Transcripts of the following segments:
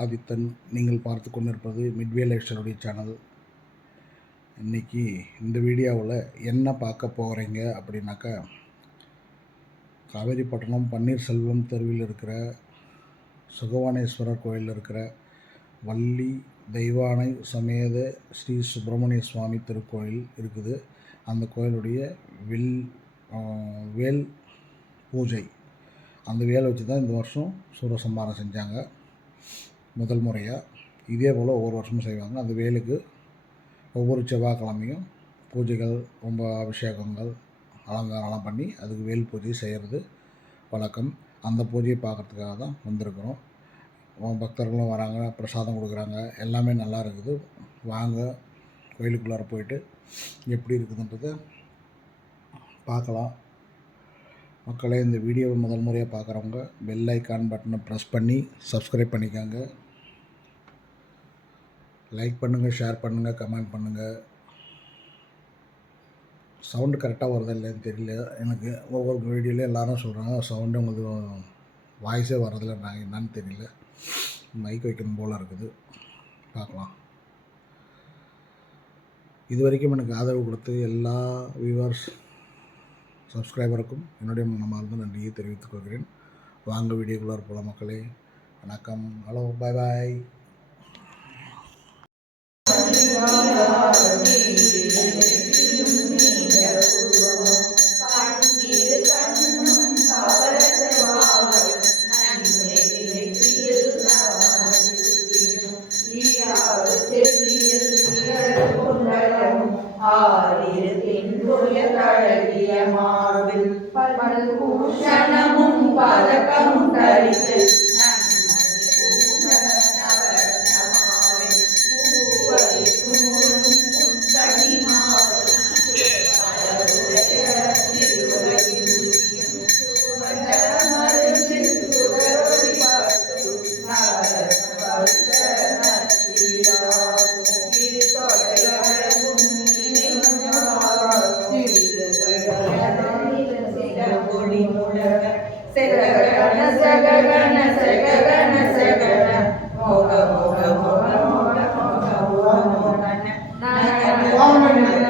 ஆதித்தன் நீங்கள் பார்த்து கொண்டிருப்பது மிட்வே சேனல் இன்றைக்கி இந்த வீடியோவில் என்ன பார்க்க போகிறீங்க அப்படின்னாக்கா காவேரிப்பட்டினம் பன்னீர்செல்வம் தெருவில் இருக்கிற சுகவானேஸ்வரர் கோயிலில் இருக்கிற வள்ளி தெய்வானை சமேத ஸ்ரீ சுப்பிரமணிய சுவாமி திருக்கோயில் இருக்குது. அந்த கோயிலுடைய வில் வேல் பூஜை. அந்த வேலை வச்சு தான் இந்த வருஷம் சூரசம்பாரம் செஞ்சாங்க. முதல் முறையாக இதே போல் ஒவ்வொரு வருஷமும் செய்வாங்க. அந்த வேலுக்கு ஒவ்வொரு செவ்வாய்க்கிழமையும் பூஜைகள் ரொம்ப அபிஷேகங்கள் அலங்காரம்லாம் பண்ணி அதுக்கு வேல் பூஜை செய்கிறது வழக்கம். அந்த பூஜையை பார்க்குறதுக்காக தான் வந்திருக்கிறோம். பக்தர்களும் வராங்க பிரசாதம் கொடுக்குறாங்க. எல்லாமே நல்லா இருக்குது. வாங்க கோயிலுக்குள்ளார போயிட்டு எப்படி இருக்குதுன்றதை பார்க்கலாம். மக்களே இந்த வீடியோவை முதல் முறையாக பார்க்குறவங்க பெல் ஐக்கான் பட்டனை ப்ரெஸ் பண்ணி சப்ஸ்கிரைப் பண்ணிக்கோங்க. லைக் பண்ணுங்கள் ஷேர் பண்ணுங்கள் கமெண்ட் பண்ணுங்கள் சவுண்டு கரெக்டாக வருதா இல்லைன்னு தெரியல. எனக்கு ஒவ்வொரு வீடியோலையும் எல்லாரும் சொல்கிறாங்க சவுண்டு உங்களுக்கு வாய்ஸே வர்றதில்ல நான் என்னன்னு தெரியல. மைக் வைக்கணும் போல் இருக்குது. பார்க்கலாம். இது வரைக்கும் எனக்கு ஆதரவு கொடுத்து எல்லா வியூவர்ஸ் சப்ஸ்கிரைபருக்கும் என்னுடைய மனமார்ந்த நன்றியை தெரிவித்துக் கொள்கிறேன். வாங்க வீடியோக்குள்ளார் போல மக்களே. வணக்கம். ஹலோ பாய் பாய் பல்பூஷணமும் பதக்கமும் தரித்து Gracias.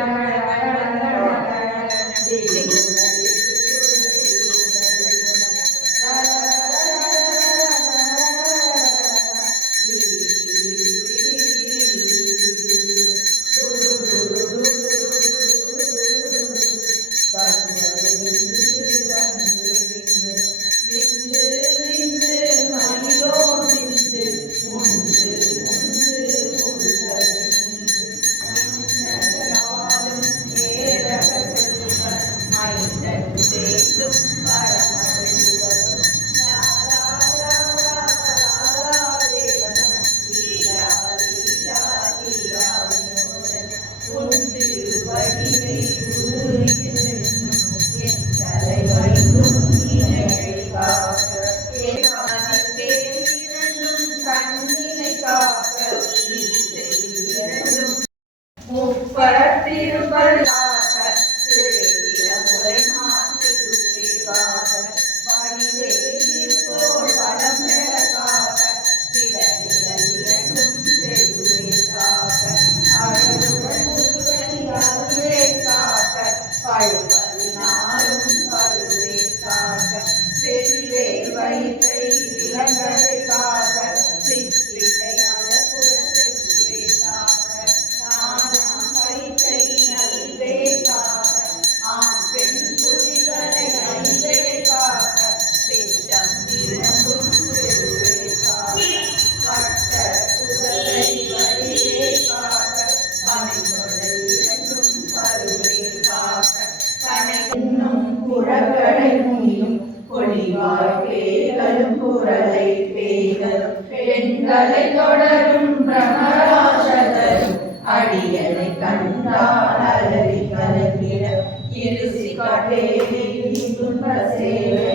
இருசி காட்டேரி துன்ப சேவை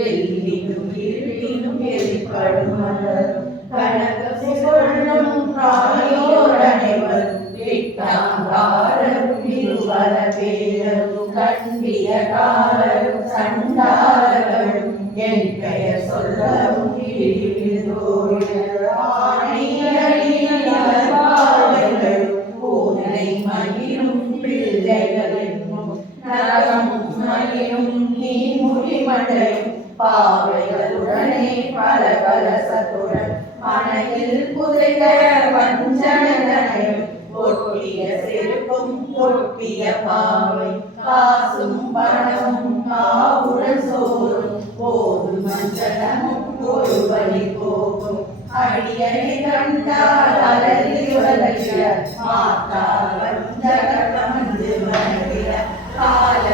எல்லிலும் இருளிலும் எரிப்படும் மலரும் கனக காயோர் அனைவரும் விட்டாங்காரரும் கண்டியகாரரும் என் பெயர் சொல்லவும் பூனை மயிலும் நீர்மொழி மண்டையும் பாவைகளுடனே பல கலசத்துடன் மனையில் புதைந்த வஞ்சனையும் ஒட்டிய செருப்பும் ஒட்டிய பாவை காசும் பணமும் காவுடன் சோறும். போது மஞ்சளமும் ஒரு வழி போகும். அடியனை கண்டால் அலறி உலகிற மாத்தால் வஞ்சகர் மனதில வருகிற கால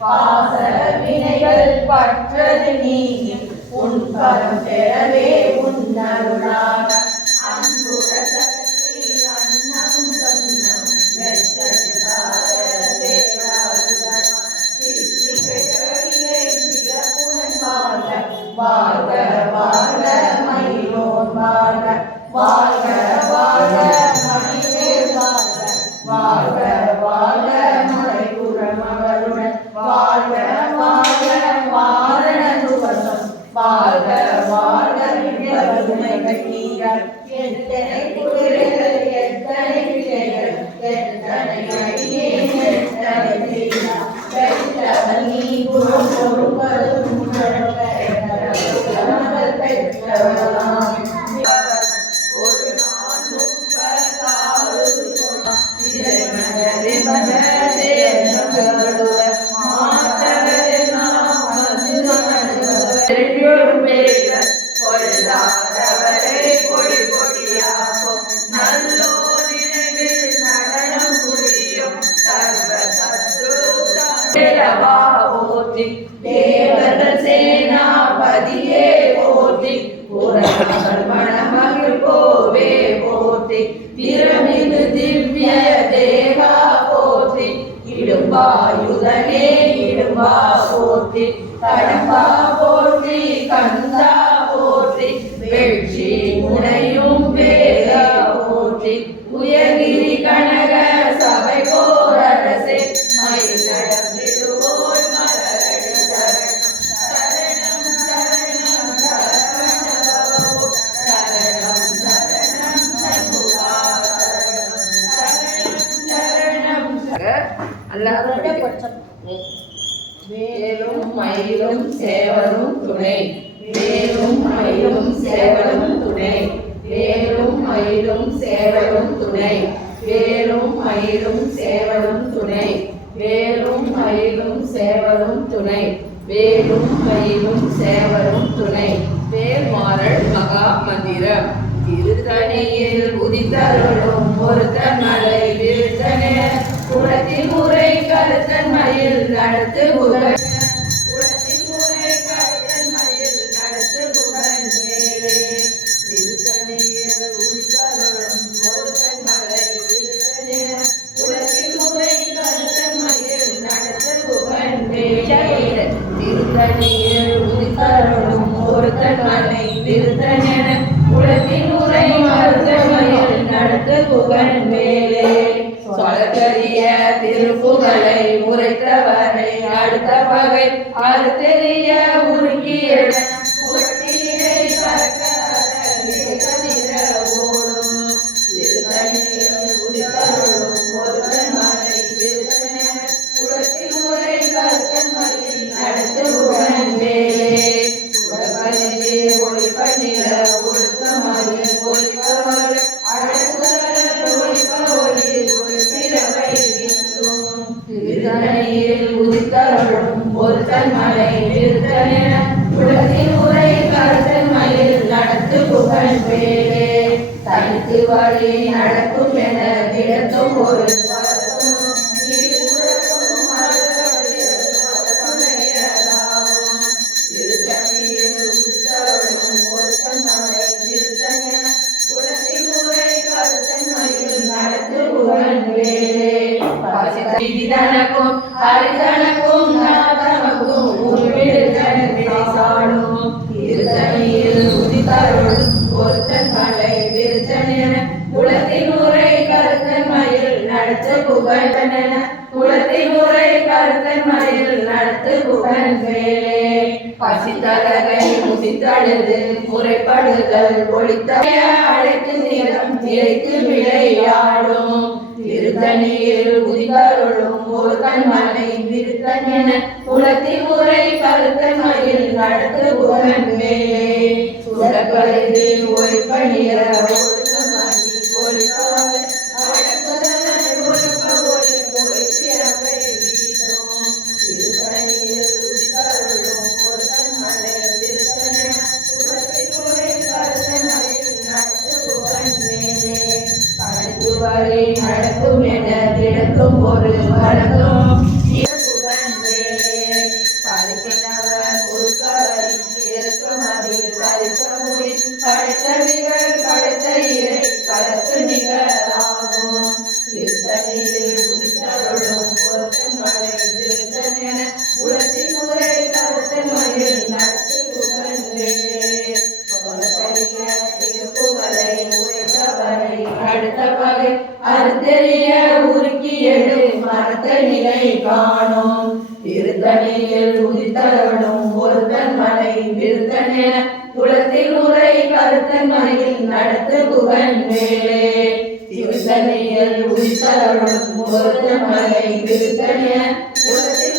பாச வினைகள் பற்றது நீங்கி உன் பரம் பெறவே உன்னருளாக அன்புற வாழ்க வாழ்க மயிலோன் வாழ்க வாழ்க வாழ்க வாழ்க வாழ்க வாழ்க வாழ்க வாழ்க வாரண துவசம் வாழ்க வேலும் மயிலும் சேவலும் துணை. வேலும் மயிலும் சேவலும் துணை. வேலும் மயிலும் சேவலும் துணை. வேலும் மயிலும் சேவலும் துணை. வேலும் மயிலும் சேவலும் துணை. வேலும் மயிலும் சேவலும் துணை. வேல்மாறல் மகா மந்திரம். திருத்தணியில் உதித்தருளும் ஒருத்தன் மலை விருத்தனே குளத்தில் உரை கருத்தன் மயில் நடத்து புகழ் அடுத்தவகை அறுத்தெறிய உருக்கி எழும் மரத்த நிலை காணோம். இருத்தனியில் உதித்தவனும் ஒருத்தன் மலை விருத்தனென குளத்தில் உரை கருத்தன் மலையில் நடத்து புகன் வேலே திருத்தனியில் உதித்தவனும் ஒருத்தன் மலை விருத்தனென குளத்தில்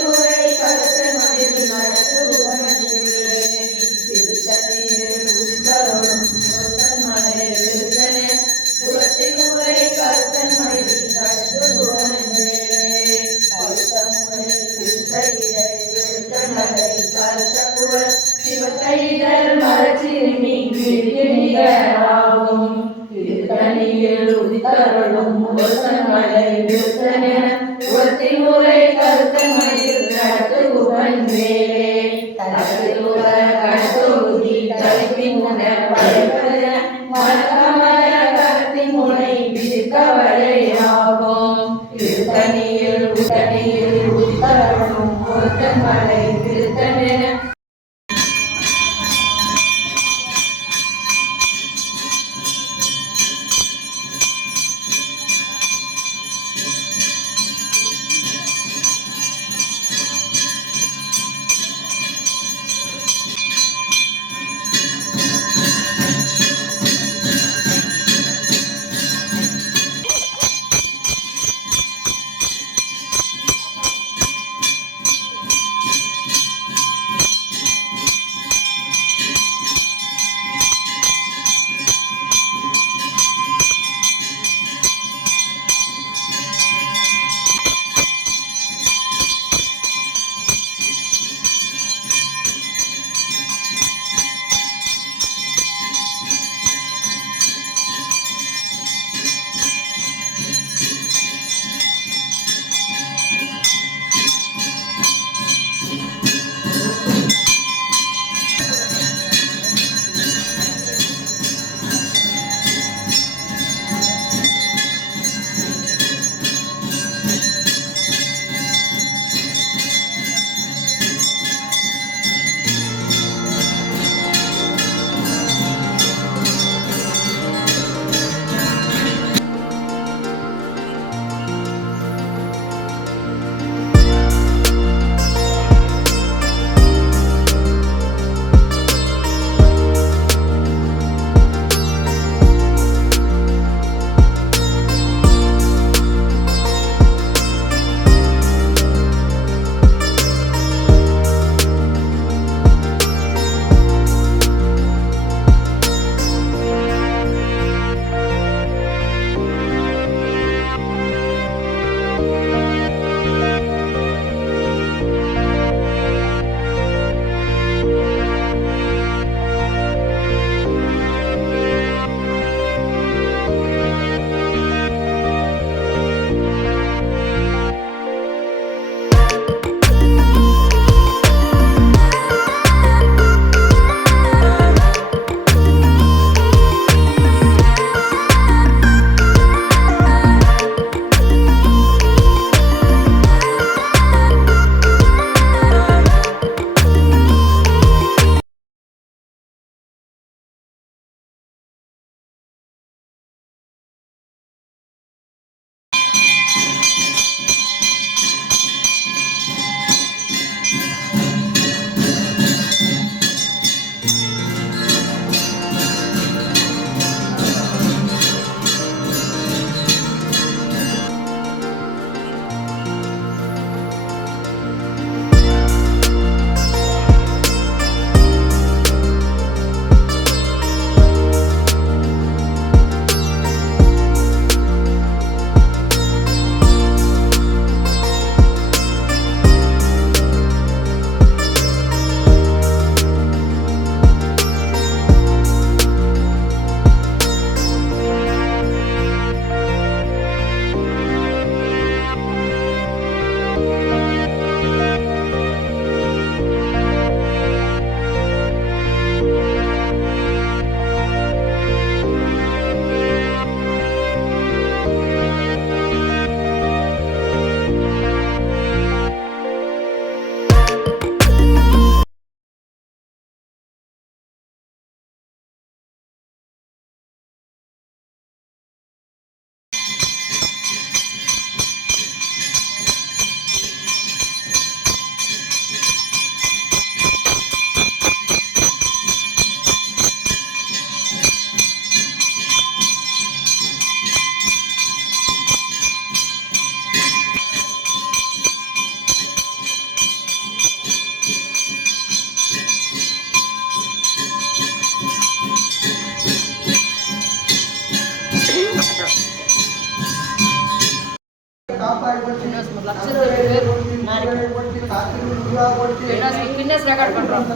கின்னஸ் ரெக்கார்ட் பண்றோம்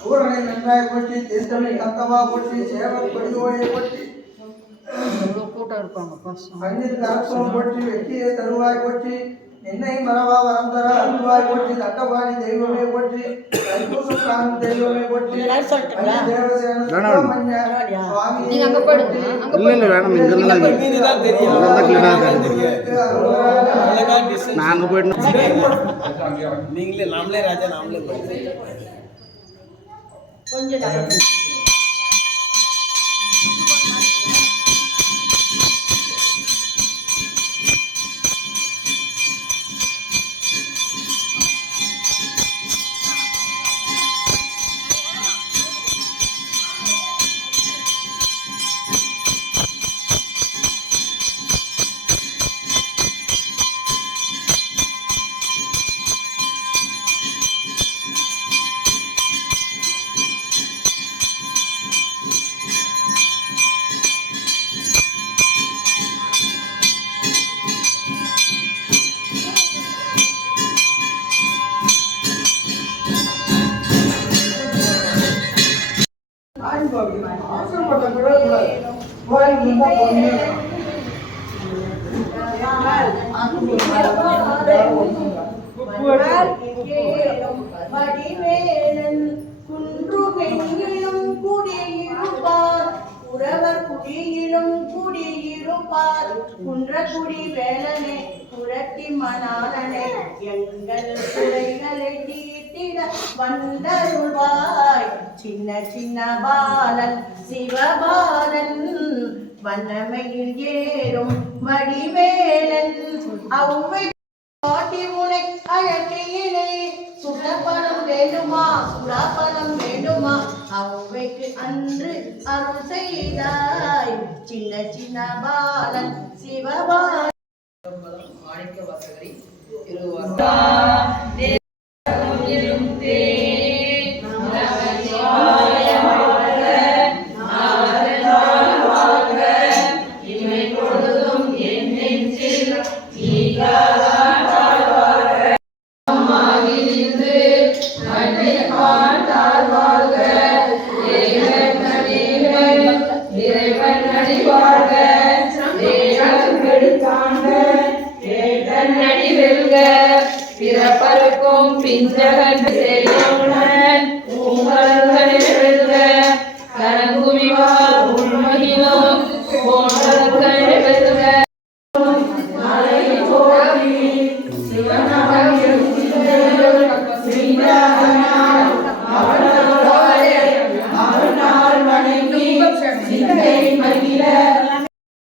சூரனை நன்றாய் போற்றி தேசமை கந்தவா போற்றி சேவல் கொடியோடை போற்றி கூட்டம் இருப்பாங்க பசங்க கண்ணில் கரசம் போற்றி வெற்றியை தருவாய் போற்றி என்னை மறவா வரம் தர அருள்வாய் போற்றி தட்டபாணி தெய்வமே போற்றி தெய்வமே போற்றி தேவசேன சுப்பிரமணிய சுவாமியே நீங்க அங்க போயிடுங்க அங்க இல்லை இல்லை வேணாம். இங்கே இருந்தால் நான் அங்கே போயிட்டு நீங்களே நாமளே ராஜா நாமளே ஆசைப்பட்ட குறைகளை தீர்த்திட வந்தருள்வாய். சின்ன சின்ன பாலன் சிவபாலன் வண்ணமையில் ஏறும் வடிவேலன். அவ்வை பாட்டி உனை அழகையிலே சுடப்பணம் வேண்டுமா? சுடாப்பணம் வேண்டுமா? அவ்வைக்கு அன்று அருள் செய்தாய். சின்ன சின்ன பாலன் சிவபாலன். 이루어라.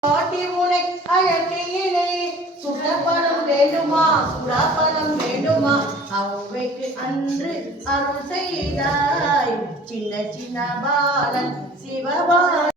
பாட்டி வேண்டுமா அவ்வைக்கு அன்று அருள் செய்தாய். சின்ன சின்ன பாலன் சிவபாலன்